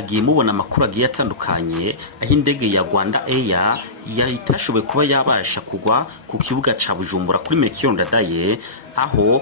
mwagiye mubona amakuru agiye atandukanye aho indege ya Rwandair yahitashoboye kuba yabasha kugwa ku kibuga ca Bujumbura kuri MENYA aho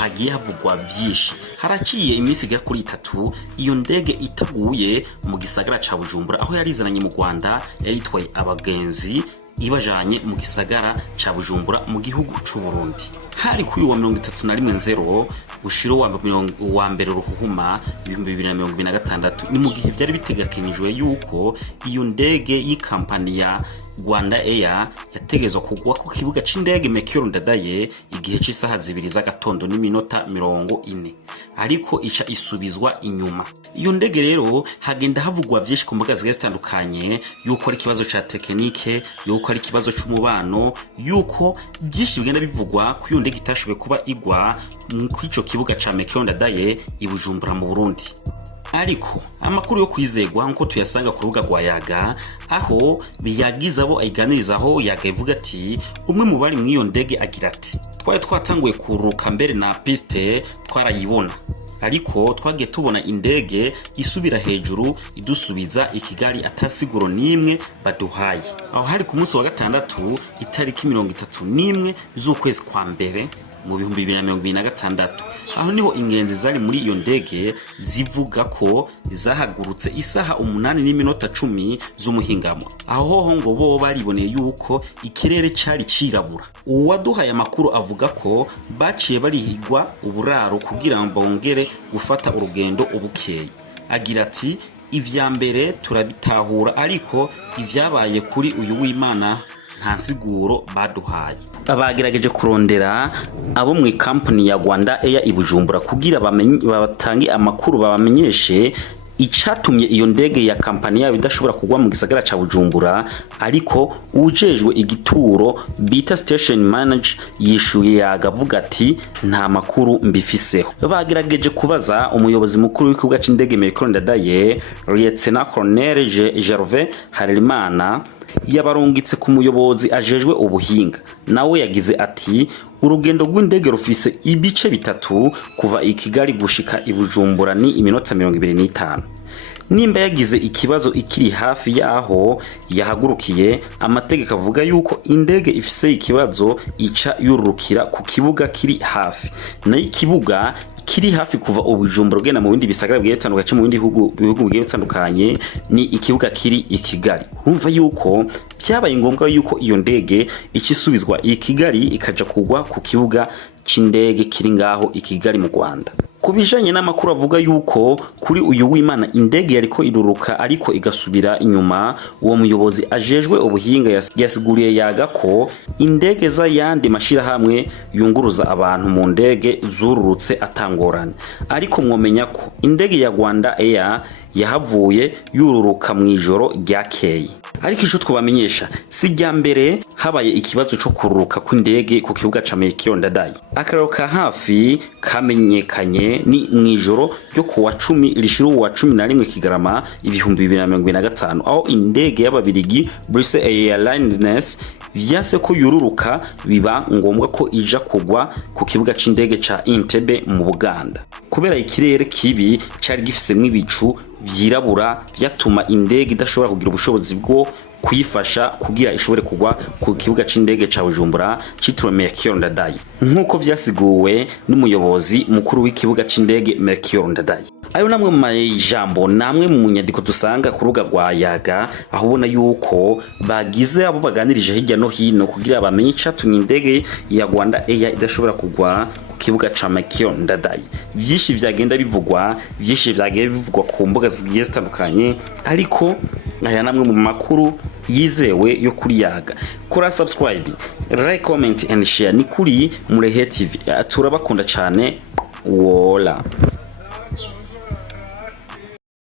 hagiye havugwa byinshi. Haraciye iminsi igera kuri 3 iyo ndege itaguye mu gisagara ca Bujumbura aho yarizananye mu Rwanda yaritwaye abagenzi ibajanye mu gisagara ca Bujumbura mu gihugu c'u Burundi. Hari kuri wa 31/0 ushiro wa mbere ruhuhuma 2026 ni mu gihe byari bitegekanijwe yuko iyo ndege y'ikampani ya Rwandair yategezwe kugwa ku kibuga c'indege MENYA igihe cy'isaha 2 z'agatondo n'iminota 40 ariko ica isubizwa inyuma. Iyo ndege rero hagenda havugwa byinshi ku mbuga zitandukanye yuko ari kibazo ca tekinike, yuko ari kibazo c'umubano, yuko byinshi bigenda bivugwa ku iyo ndege itashoboye kuba igwa kw'ico kibuga ca MENYA i Bujumbura mu Burundi. Ariko amakuru yo kwizegwa nko tuyasanga ku rubuga rwa Yaga aho biyagiza abo ayiganirizaho Yaga ivuga ati umwe mu bari mw'iyo ndege agira ati twari twatanguye kuruka mbere na piste twarayibona ariko twagiye tubona indege isubira hejuru idusubiza i Kigali atasiguro nimwe baduhaye. Aho hari ku munsi wa gatandatu itariki 31 z'ukwezi kwa mbere mu 2026 aho niho ingenzi zari muri iyo ndege zivuga ko zahagurutse isaha 8:10 z'umuhingamo. Aho ngo bo bariboneye yuko ikirere cari cirabura. Uwaduhaye amakuru avuga ko baciye barihigwa uburaro kugira ngo bongere gufata urugendo ubukeye. Agira ati ivya mbere turabitahura ariko ivyabaye kuri uyu w'Imana nta nsiguro baduhaye. Abagerageje kurondera abo mu company ya Rwandair i Bujumbura kugira batange amakuru babamenyeshe icatumye iyo ndege ya kampani yabo idashobora kugwa mu gisagara ca Bujumbura, ariko ujejwe igituro bita station manager yishuye yagavuga ati nta makuru mbifiseho. Bagerageje kubaza umuyobozi mukuru w'ikibuga c'indege MENYA Lieutenant Colonel Gervais Harerimana yabarungitse ku muyobozi ajejwe ubuhinga, nawe yagize ati urugendo rw'indege rufise ibice bitatu kuva i Kigali gushika i Bujumbura ni iminota 25. Nimba yagize ikibazo ikiri hafi yaho yahagurukiye, amategeko avuga yuko indege ifise ikibazo ica yurukira ku kibuga kiri hafi. Na ikibuga kiri hafi kuva Bujumbura gena mu bindi bisagara bigiye bitandukanye mu bindi bihugu bigiye bitandukanye ni ikibuga kiri i Kigali. Urumva yuko byabaye ngombwa yuko iyo ndege icisubizwa i Kigali ikaja kugwa ku kibuga c'indege kiri ngaho i Kigali mu Rwanda. Kubijanye n'amakuru avuga yuko kuri uyu w'Imana indege yariko iruruka ariko igasubira inyuma, uwo muyobozi ajejwe ubuhinga yasiguriye Yaga ko indege za yandi mashira hamwe yunguruza abantu mu ndege zururutse atangorane. Ariko mwomenya ko indege ya Rwandair yahavuye yururuka mu ijoro ryakeye. Ariko ico twabamenyesha si rya mbere habaye ikibazo cyo kururuka kw'indege ku kibuga ca MENYA. Akararo ka hafi kamenyekanye ni mwijoro ryo kuwa 10 rishiro wa 11 Kigarama 2025 aho indege y'ababirigi Brussels Airlines vyase ko yururuka biba ngombwa ko ija kugwa ku kibuga c'indege ca Entebbe mu Buganda. Kubera ikirere kibi cari gifisemwe ibicu vyirabura vyatuma indege idashobora kugira ubushobozi bwo kuyifasha kugira ishobore kugwa ku kibuga c'indege ca Bujumbura citwa MENYA nkuko vyasiguwe n'umuyobozi mukuru w'ikibuga c'indege MENYA. Ayo namwe mu majambo namwe mu nyandiko dusanga ku rubuga rwa Yaga aho ubona yuko bagize abo baganirije hirya no hino kugira bamenye icatumye indege ya Rwandair idashobora kugwa ku kibuga ca MENYA. Vyinshi vyagenda bivugwa, vyinshi vyagenda bivugwa ku mbuga zigiye zitandukanye, ariko aya namwe mu makuru yizewe yo kuri Yaga. Kora subscribe, like, comment and share. Ni kuri Murehe TV. Turabakunda cyane. Wola.